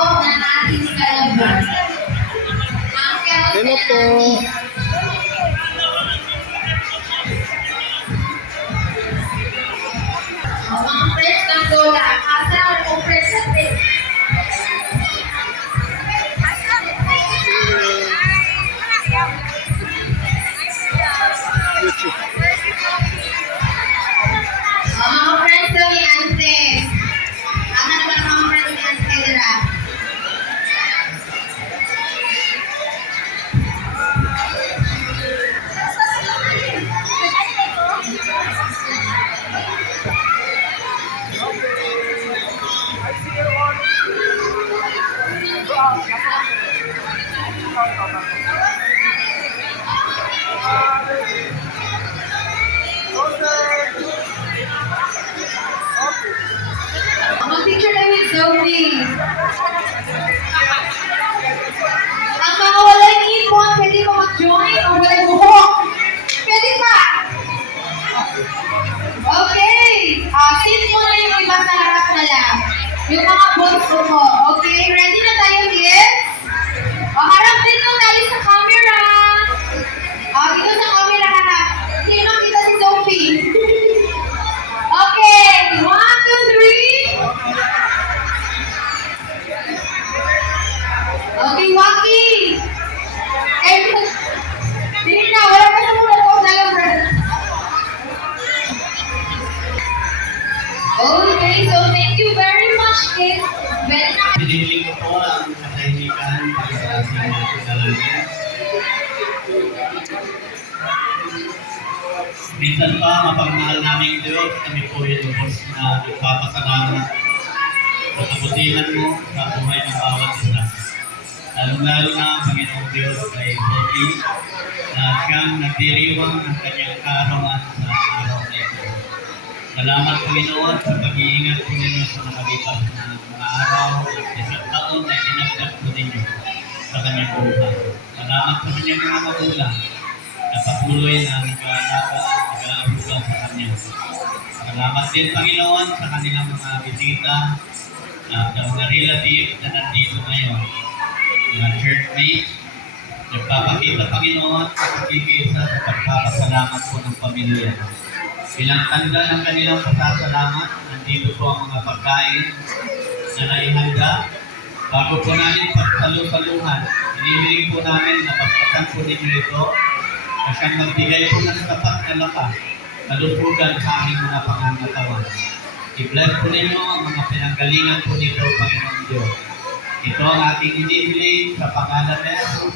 ng ating kalabas. Hello po. Mga friends ng Lola, asa ang friends natin? YouTube. Mga friends daw ni Antes. Ano naman ang mga friends ni Antes nila? Mag-picture tayo with Zoe. Ang mga walang ipon, pwede pa mag-join o walang buhok? Pwede pa! Okay! Sit mo na yung iba sa harap na lang. Yung mga bots mo. Okay, ready na tayo, kids? Harap din nung tayo sa camera. Dito sa camera harap. Sino kita si Sophie? Okay, 1, 2, 3. Okay, Waki. Dili na, wala pa sa muna po na lang, brother. Okay, so thank you very much, kids. Very nice. Piniling ko po ang katahimikan para sa ating mga kasalanan. Minsan pa, mapagmahal naming Diyos, kami po yung lubos na nagpapasalamat sa kabutihan mo sa buhay ng bawat isa. Lalong-lalo na ang Panginoong Diyos ay Sophie na siyang nagdiriwang ng kanyang kaarawan sa araw na ito. Salamat Panginoon sa pag-iingat po ninyo sa nakalipas na mga araw at isang taon na dinagdag po ninyo sa kanyang buhay. Salamat sa kanyang mga magulang na patuloy na nag-aalaga at nag-aaruga sa kanya. Salamat din Panginoon sa kanilang mga bisita at mga relative na nandito ngayon. Mga churchmates, nagpapakita Panginoon sa pagkikisa sa pagpapasalamat po ng pamilya. Bilang tanda ng kanilang pasasalamat, nandito po ang mga pagkain na naihanda. Bago po namin pagsalu-saluhan, hinihiling po namin na pagpatan po ninyo ito na siyang magbigay po ng sapat na lakas, kalusugan sa aming mga pangangatawan. I-bless po ninyo ang mga pinanggalingan po nito, Panginoon Diyos. Ito ang ating hinihiling sa pangalan na Jesus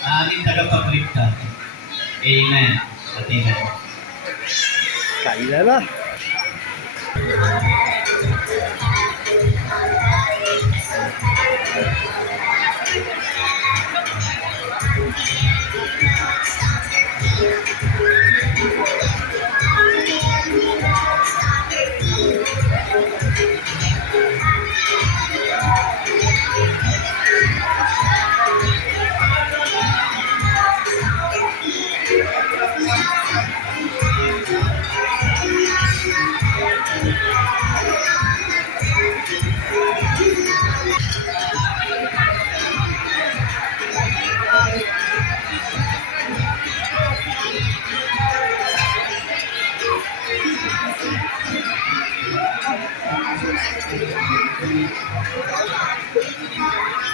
na aming tagapagligtas. Amen. At amen. Kaila na.